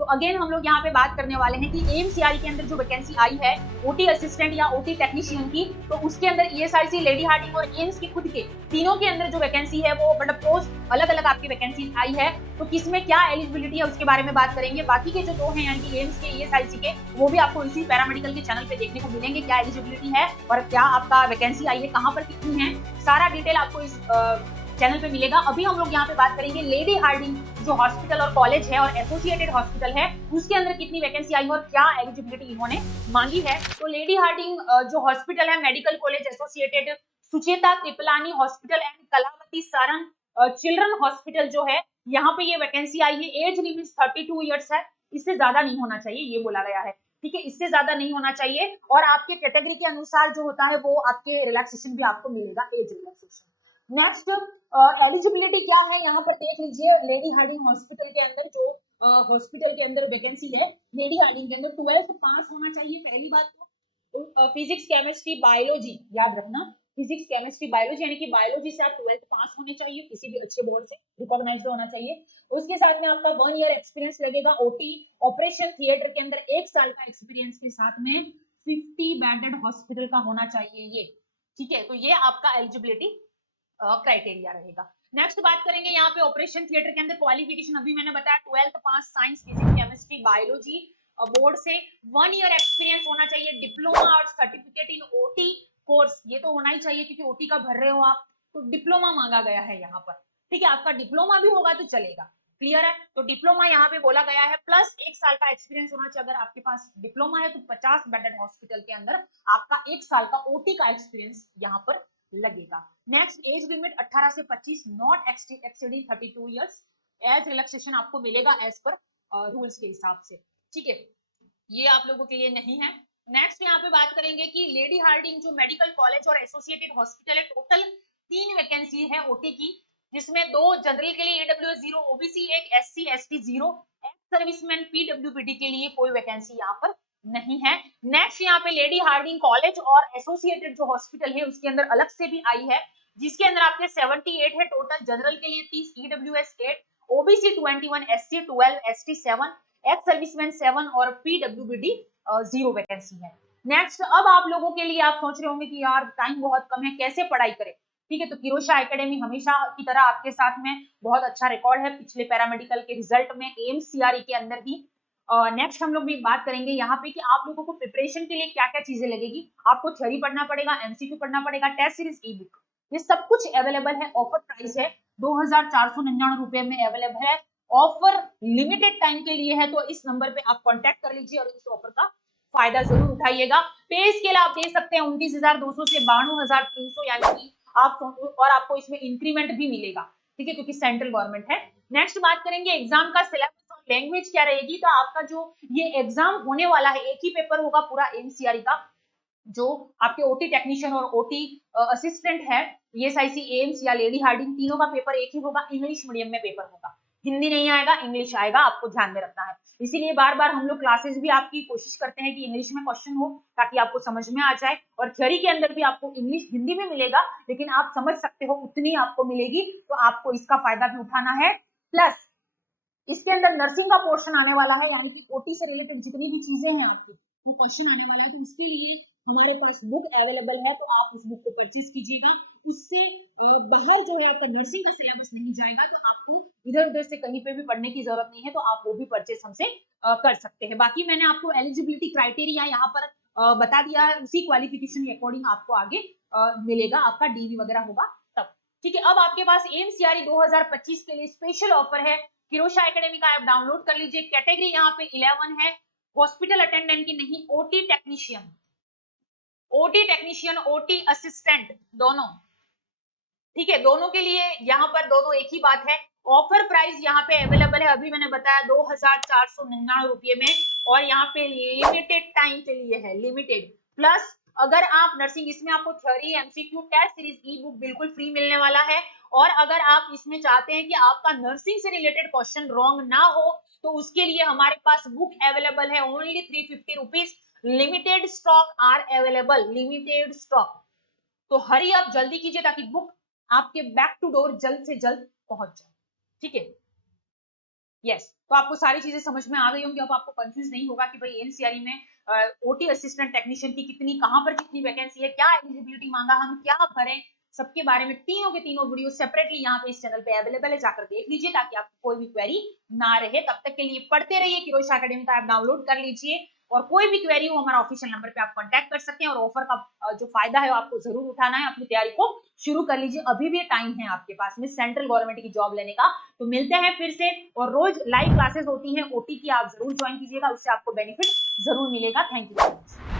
तो अगेन हम लोग यहाँ पे बात करने वाले हैं कि एएमसीआरई के अंदर जो वैकेंसी आई है ओटी असिस्टेंट या ओटी टेक्नीशियन की, तो उसके अंदर ईएसआईसी, लेडी हार्डिंग और एम्स की खुद के तीनों के अंदर जो वैकेंसी है वो मतलब पोस्ट अलग अलग आपकी वैकेंसी आई है, तो किसमें क्या एलिजिबिलिटी है उसके बारे में बात करेंगे। बाकी के जो दो हैं यानी कि एम्स के, ईएसआईसी के, वो भी आपको इसी पैरामेडिकल के चैनल पे देखने को मिलेंगे, क्या एलिजिबिलिटी है और क्या आपका वैकेंसी आई है, कहाँ पर कितनी है, सारा डिटेल आपको इस चैनल पे मिलेगा। अभी हम लोग यहाँ पे बात करेंगे लेडी हार्डिंग जो हॉस्पिटल और कॉलेज है और एसोसिएटेड हॉस्पिटल है, उसके अंदर कितनी वैकेंसी आई है और क्या एलिजिबिलिटी इन्होंने मांगी है। तो लेडी हार्डिंग जो हॉस्पिटल है, medical college associated, Sucheta Kripalani hospital and Kalawati Sarang children hospital जो है, यहाँ पे ये वैकेंसी आई है। एज लिमिट 32 ईयर्स है, इससे ज्यादा नहीं होना चाहिए, ये बोला गया है। ठीक है, इससे ज्यादा नहीं होना चाहिए और आपके कैटेगरी के अनुसार जो होता है वो आपके रिलैक्सेशन भी आपको मिलेगा, एज रिलैक्सेशन। नेक्स्ट एलिजिबिलिटी क्या है यहाँ पर देख लीजिए। लेडी हार्डिंग हॉस्पिटल के अंदर जो हॉस्पिटल के अंदर वैकेंसी है लेडी हार्डिंग के अंदर, 12th पास होना चाहिए पहली बात तो। फिजिक्स केमिस्ट्री बायोलॉजी याद रखना, फिजिक्स केमिस्ट्री बायोलॉजी यानी कि बायोलॉजी से आप 12th पास होने चाहिए, किसी भी अच्छे बोर्ड से रिकॉग्नाइज्ड होना चाहिए। उसके साथ में आपका 1 ईयर एक्सपीरियंस लगेगा ओटी ऑपरेशन थिएटर के अंदर, 1 साल का एक्सपीरियंस के साथ में 50 बेडेड हॉस्पिटल का होना चाहिए ये। ठीक है, तो ये आपका एलिजिबिलिटी क्राइटेरिया रहेगा। नेक्स्ट बात करेंगे यहाँ पे ऑपरेशन थिएटर के अंदर क्वालिफिकेशन, अभी मैंने बताया 12th pass science physics chemistry biology board से, 1 ईयर एक्सपीरियंस होना चाहिए, डिप्लोमा और सर्टिफिकेट इन ओटी कोर्स, ये तो होना ही चाहिए क्योंकि ओटी का भर रहे हो आप, तो डिप्लोमा मांगा गया है यहाँ पर। ठीक है, आपका डिप्लोमा भी होगा तो चलेगा, क्लियर है। तो डिप्लोमा यहाँ पे बोला गया है, प्लस 1 साल का एक्सपीरियंस होना चाहिए। अगर आपके पास डिप्लोमा है तो 50 बेडेड हॉस्पिटल के अंदर आपका 1 साल का ओटी का एक्सपीरियंस यहाँ पर लगेगा। नेक्स्ट एज लिमिट 18 से 25, not exceeding 32 years, age relaxation आपको मिलेगा एज पर रूल्स के हिसाब से। ठीक है, ये आप लोगों के लिए नहीं है। नेक्स्ट यहाँ पे बात करेंगे कि लेडी हार्डिंग जो मेडिकल कॉलेज और एसोसिएटेड हॉस्पिटल है, टोटल 3 वैकेंसी है ओटी की, जिसमें 2 जनरल के लिए EWS 0, OBC 1, SC ST 0, ex serviceman PWBD के लिए कोई वैकेंसी यहाँ पर नहीं है। नेक्स्ट यहाँ पे लेडी हार्डिंग कॉलेज और एसोसिएटेड जो हॉस्पिटल है उसके अंदर अलग से भी आई है, जिसके अंदर आपके 78 है टोटल, जनरल के लिए 30, EWS 8, OBC 21, SC 12, ST 7, ex serviceman 7 और पीडब्ल्यूबीडी 0 वैकेंसी है। नेक्स्ट, अब आप लोगों के लिए आप सोच रहे होंगे कि यार टाइम बहुत कम है, कैसे पढ़ाई करें। ठीक है, तो किरोशा एकेडमी हमेशा की तरह आपके साथ में बहुत अच्छा रिकॉर्ड है पिछले पैरामेडिकल के रिजल्ट में, एएमसीआरई के अंदर भी। नेक्स्ट हम लोग भी बात करेंगे यहाँ पे कि आप लोगों को प्रिपरेशन के लिए क्या क्या चीजें लगेगी। आपको थ्योरी पढ़ना पड़ेगा, एमसीक्यू पढ़ना पड़ेगा, टेस्ट सीरीज, ई बुक, ये सब कुछ अवेलेबल है। ऑफर प्राइस है 2499 रुपए में अवेलेबल है। ऑफर लिमिटेड टाइम के लिए है, तो इस नंबर पे आप कांटेक्ट कर लीजिए और इस ऑफर का फायदा जरूर उठाइएगा। पे स्केल आप दे सकते हैं 29,200 से 92,300, यानी कि आप, और आपको इसमें इंक्रीमेंट भी मिलेगा। ठीक है, क्योंकि सेंट्रल गवर्नमेंट है। नेक्स्ट बात करेंगे एग्जाम का सिलेबस और लैंग्वेज क्या रहेगी। तो आपका जो ये एग्जाम होने वाला है, एक ही पेपर होगा पूरा एमसीआरई का, जो आपके ओटी टेक्नीशियन और ओटी असिस्टेंट है, ईएसआईसी, एम्स या लेडी हार्डिंग, तीनों का पेपर एक ही होगा। इंग्लिश मीडियम में पेपर होगा, हिंदी नहीं आएगा, इंग्लिश आएगा, आपको ध्यान में रखना है। इसीलिए बार बार हम लोग क्लासेस भी आपकी कोशिश करते हैं कि इंग्लिश में क्वेश्चन हो, ताकि आपको समझ में आ जाए। और थ्योरी के अंदर भी आपको इंग्लिश हिंदी में मिलेगा, लेकिन आप समझ सकते हो उतनी आपको मिलेगी, तो आपको इसका फायदा भी उठाना है। प्लस इसके अंदर नर्सिंग का पोर्शन आने वाला है, यानी कि ओटी से रिलेटेड जितनी भी चीजें हैं आपकी, वो क्वेश्चन आने वाला है। तो उसके लिए हमारे पास बुक अवेलेबल है, तो आप उस बुक को परचेज कीजिएगा। उससे बाहर जो है आपका नर्सिंग का सिलेबस नहीं जाएगा, तो आपको इधर उधर से कहीं पे भी पढ़ने की जरूरत नहीं है, तो आप वो भी परचेज हमसे कर सकते हैं। बाकी मैंने आपको एलिजिबिलिटी क्राइटेरिया यहाँ पर बता दिया है, उसी क्वालिफिकेशन के अकॉर्डिंग आपको आगे मिलेगा, आपका डीवी वगैरह होगा तब। ठीक है, अब आपके पास एमसीआरई 2025 के लिए स्पेशल ऑफर है। किरोशा एकेडमी का ऐप डाउनलोड कर लीजिए। कैटेगरी यहाँ पे 11 है, हॉस्पिटल अटेंडेंट की नहीं, OT technician, OT technician, OT assistant दोनों। ठीक है, दोनों के लिए यहाँ पर दोनों एक ही बात है। ऑफर प्राइस यहाँ पे अवेलेबल है, अभी मैंने बताया 2499 रुपये में, और यहाँ पे लिमिटेड टाइम के लिए है, लिमिटेड। प्लस अगर आप नर्सिंग, इसमें आपको theory, MCQ, test series, e book बिल्कुल फ्री मिलने वाला है। और अगर आप इसमें चाहते हैं कि आपका नर्सिंग से रिलेटेड क्वेश्चन रॉन्ग ना हो, तो उसके लिए हमारे पास बुक अवेलेबल है, only 350 rupees, limited stock are available, limited stock. तो हरी आप जल्दी कीजिए, ताकि बुक आपके बैक टू डोर जल्द से जल्द पहुंच जाए। ठीक है, यस। तो आपको सारी चीजें समझ में आ गई होंगी, अब आपको कंफ्यूज नहीं होगा कि भाई एनसीआरई में ओटी असिस्टेंट टेक्नीशियन की कितनी, कहां पर कितनी वैकेंसी है, क्या एलिजिबिलिटी मांगा, हम क्या भरें, सबके बारे में तीनों के तीनों वीडियो सेपरेटली यहाँ पे इस चैनल पे अवेलेबल है, जाकर देख लीजिए ताकि आपको कोई भी क्वेरी ना रहे। तब तक के लिए पढ़ते रहिए, किरोश एकेडमी का ऐप डाउनलोड कर लीजिए और कोई भी क्वेरी हो हमारा ऑफिशियल नंबर पे आप कांटेक्ट कर सकते हैं और ऑफर का जो फायदा है वो आपको जरूर उठाना है, अपनी तैयारी को शुरू कर लीजिए, अभी भी टाइम है आपके पास में सेंट्रल गवर्नमेंट की जॉब लेने का। तो मिलते हैं फिर से, और रोज लाइव क्लासेस होती हैं ओटी की, आप जरूर ज्वाइन कीजिएगा, उससे आपको बेनिफिट जरूर मिलेगा। Thank you.